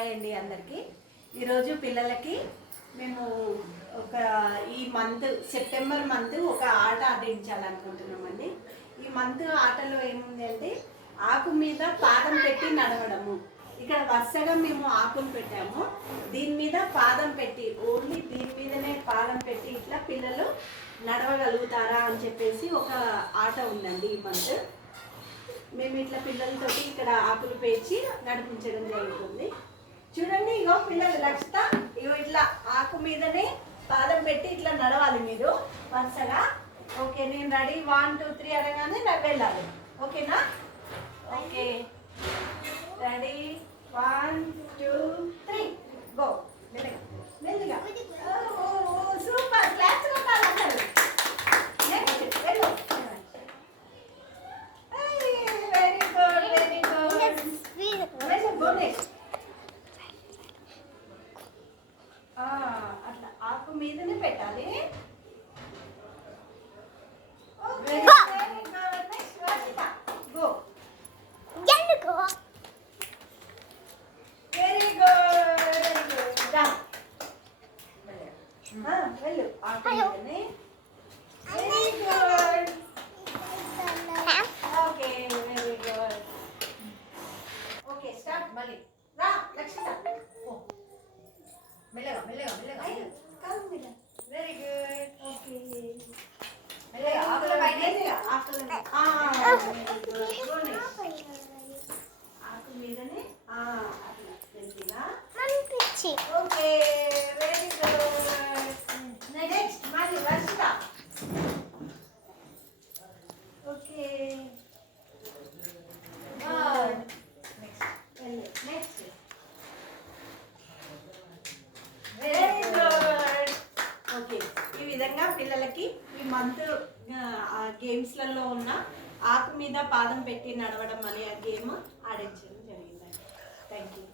Hi అండి అందరికీ. ఈరోజు పిల్లలకి మేము ఈ మంత్ సెప్టెంబర్ మంత్ ఒక ఆట ఆడించాలనుకుంటున్నామండి. ఈ మంత్ ఆటలో ఏముంది అంటే ఆకు మీద పాదం పెట్టి నడవడము. ఇక్కడ వరుసగా మేము ఆకులు పెట్టాము, దీని మీద పాదం పెట్టి ఓన్లీ దీని మీదనే పాదం పెట్టి ఇట్లా పిల్లలు నడవగలుగుతారా అని చెప్పేసి ఒక ఆట ఉందండి. ఈ మంత్ మేము ఇట్లా పిల్లలతోటి ఇక్కడ ఆకులు పేర్చి నడిపించడం జరుగుతుంది. చూడండి, ఇగో పిల్లలు లక్షిత, ఇగో ఇట్లా ఆకు మీదనే పాదం పెట్టి ఇట్లా నడవాలి మీరు వరుసగా. ఓకే, నేను రెడీ 1 2 3 అనగానే నాకు వెళ్ళాలి. ఓకేనా? Okay, ready 1 2 3 go. మెల్లగా మెల్లగా. సూపర్, క్లాస్ కొట్టాలి అందరూ. నెక్స్ట్ వెళ్ళు. Very good, very good. వెళ్ళు, గో నెక్స్ట్. అట్లా ఆకు మీదనే పెట్టాలి. Very good. Next Varshita, go. Very good, very good. Done. వెళ్ళు ఆకు మీదనే. Very good. Okay, very good. Okay, start. మళ్ళీ రా లక్షిత. మెల్లగా మెల్లగా మెల్లగా. Very good. ఓకే, మెల్లగా ఆకుల పైన ఆకుల ఆకు మీదనే అట్లా తెలిసిగా. Okay, very good. నెక్స్ట్ మళ్ళీ వర్షిత. Okay, good. నెక్స్ట్ వెళ్ళు. Next very good. ఓకే, ఈ విధంగా పిల్లలకి ఈ మంత్ గేమ్స్లలో ఉన్న ఆకు మీద పాదం పెట్టి నడవడం అనే గేమ్ ఆడించడం జరిగిందండి. Thank you.